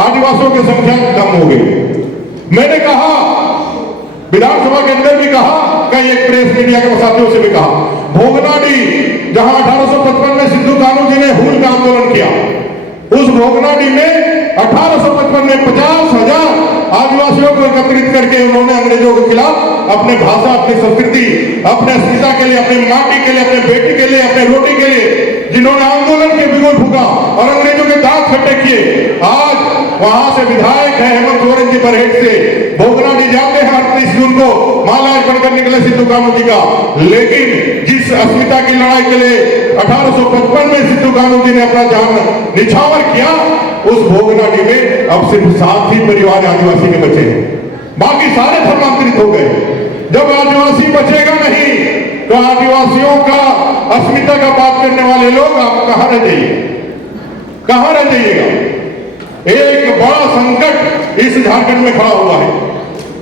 आदिवासियों की संख्या कम हो गई। मैंने कहा, विधानसभा के अंदर भी कहा, कई एक प्रेस मीडिया के साथियों से भी कहा, भोगनाडी जहां 1855 में सिद्धू कानू जी ने हूल का आंदोलन किया, उस भोगनाडी में 1855 में 50,000 आदिवासियों को एकत्रित करके उन्होंने अंग्रेजों के खिलाफ अपने भाषा, अपनी संस्कृति, अपने अस्मिता के लिए, अपनी माटी के लिए, अपने बेटी के लिए, अपने रोटी के लिए जिन्होंने आंदोलन के बिगुल फूका और अंग्रेजों के दांत खट्टे किए, आज वहां से विधायक है हेमंत सोरेन जी बरहेट से, भोगनाडी जाते हैं 38 जून को माला अर्पण करने के लिए सिद्धू कानू जी का। लेकिन जिस अस्मिता की लड़ाई के लिए 1855 में सिद्धू कानू जी ने अपना जान निछावर किया, उस भोगनाडी में अब सिर्फ 7 ही परिवार आदिवासी के बचे हैं, बाकी सारे धर्मांतरित हो गए। जब आदिवासी बचेगा नहीं तो आदिवासियों का अस्मिता का बात करने वाले लोग आप कहां रह जाइए, कहां रह जाइएगा। एक बड़ा संकट इस झारखंड में खड़ा हुआ है।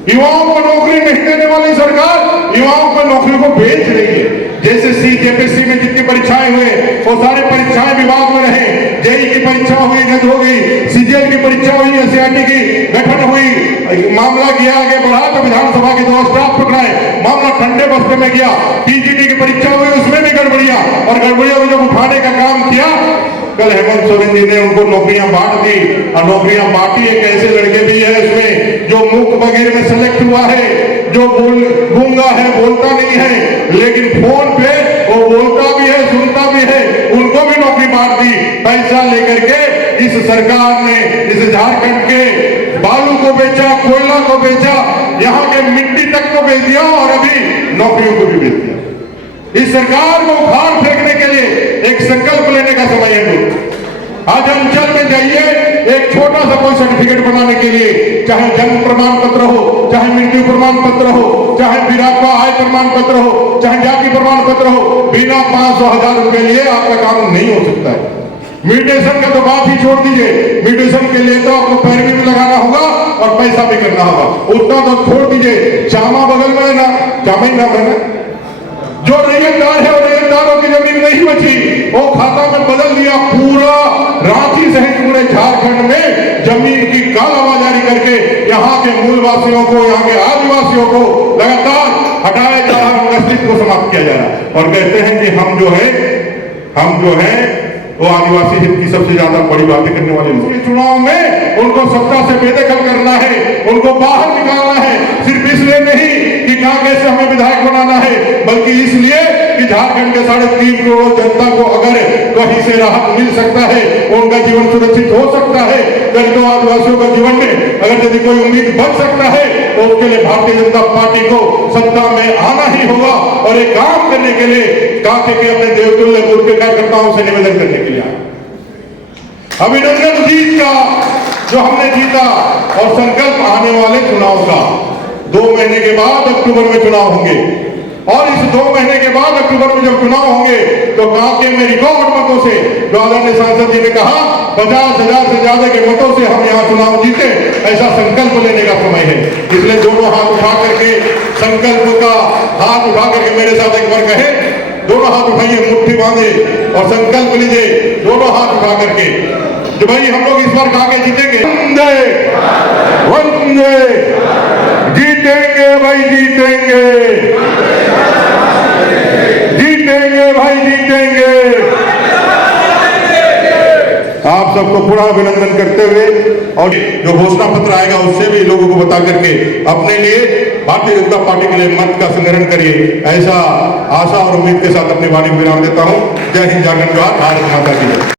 युवाओं को नौकरी नहीं देने वाली सरकार युवाओं को नौकरी को बेच रही है। जैसे जेपीएससी में जितनी परीक्षाएं हुए वो सारे परीक्षाएं विवाद में रहे। जेई की परीक्षा हुई, रद्द हो गई, सीजीएल की परीक्षा हुई, एससीईआरटी की गठन हुई, मामला गया आगे बढ़ा तो विधानसभा के 2 स्टाफ पकड़ाए, मामला ठंडे बस्ते में गया। टीजीटी की परीक्षा हुई, उसमें भी गड़बड़ियां, और गड़बड़ियों में जब उठाने का काम किया, कल हेमंत सोरेन जी ने उनको नौकरियां बांट दी। और नौकरियां बांटी, एक ऐसे लड़के भी है उसमें जो मूक बगैर में सेलेक्ट हुआ है, जो गूंगा है, बोलता नहीं है, लेकिन फोन पे वो बोलता भी है, सुनता भी है, उनको भी नौकरी बांट दी। पैसा लेकर के इस सरकार ने इस झारखंड के बालू को बेचा, कोयला को बेचा, यहाँ के मिट्टी तक को बेच दिया और अभी नौकरियों को भी बेच दिया। इस सरकार को उखाड़ फेंकने के लिए एक संकल्प लेने का समय है। आज अंचल में जाइए, एक छोटा सा कोई सर्टिफिकेट बनाने के लिए, चाहे जन्म प्रमाण पत्र हो, चाहे मृत्यु प्रमाण पत्र हो, चाहे विरासत आय प्रमाण पत्र हो, चाहे जाति प्रमाण पत्र हो, बिना 500,000 रुपए लिए आपका काम नहीं हो सकता है। म्यूटेशन का तो बात ही छोड़ दीजिए, म्यूटेशन के लिए तो आपको पैरवी भी लगाना होगा और पैसा भी करना होगा, उतना तो छोड़ दीजिए। चामा बगल में है ना, चामा ही नाम है ना, जो रैयतदार है, रैयतदारों की जमीन नहीं बची, वो खाता में बदल दिया। पूरा रांची सहित पूरे झारखंड में जमीन की कालाबाजारी करके यहाँ के मूलवासियों को, यहाँ के आदिवासियों को लगातार हटाया जा रहा है, अस्तित्व को समाप्त किया जा रहा है। और कहते हैं कि हम जो है वो आदिवासी हित की सबसे ज्यादा बड़ी बातें करने वाले लोग। चुनाव में उनको सत्ता से बेदखल करना है, उनको बाहर निकालना है, सिर्फ इसलिए नहीं कि कांग्रेस से हमें विधायक बनाना है, बल्कि इसलिए कि झारखंड के 3.5 करोड़ जनता को अगर कहीं से राहत मिल सकता है, उनका जीवन सुरक्षित हो सकता है, दलितों आदिवासियों का जीवन में अगर यदि कोई उम्मीद बन सकता है, तो उसके लिए भारतीय जनता पार्टी को सत्ता में आना ही होगा। और एक काम करने के लिए कांके के अपने देवतुल्य बूथ के कार्यकर्ताओं से निवेदन करने के लिए अभिनंदन जीत का जो हमने जीता, और संकल्प आने वाले चुनाव का 2 महीने के बाद अक्टूबर में चुनाव होंगे, और इस 2 महीने के बाद अक्टूबर में जब चुनाव होंगे तो कांके में रिकॉर्ड मतों से, जो आदरणीय सांसद जी ने कहा 50,000 से ज्यादा के मतों से हम यहाँ चुनाव जीते, ऐसा संकल्प लेने का समय है। इसलिए दोनों हाथ उठा करके संकल्प का हाथ उठा करके मेरे साथ एक बार कहे, दोनों हाथ उठाइए, मुट्ठी बांधे और संकल्प लीजिए, दोनों हाथ उठा करके, जो भाई हम लोग इस बार कांके जीतेंगे, वंदे वंदे, जीतेंगे भाई, जीतेंगे जीतेंगे भाई, जीतेंगे। आप सबको पूरा अभिनंदन करते हुए, और जो घोषणा पत्र आएगा उससे भी लोगों को बता करके अपने लिए भारतीय जनता पार्टी के लिए मत का संग्रहण करिए, ऐसा आशा और उम्मीद के साथ अपनी वाणी को विराम देता हूं। जय हिंद, जय भारत माता की जय।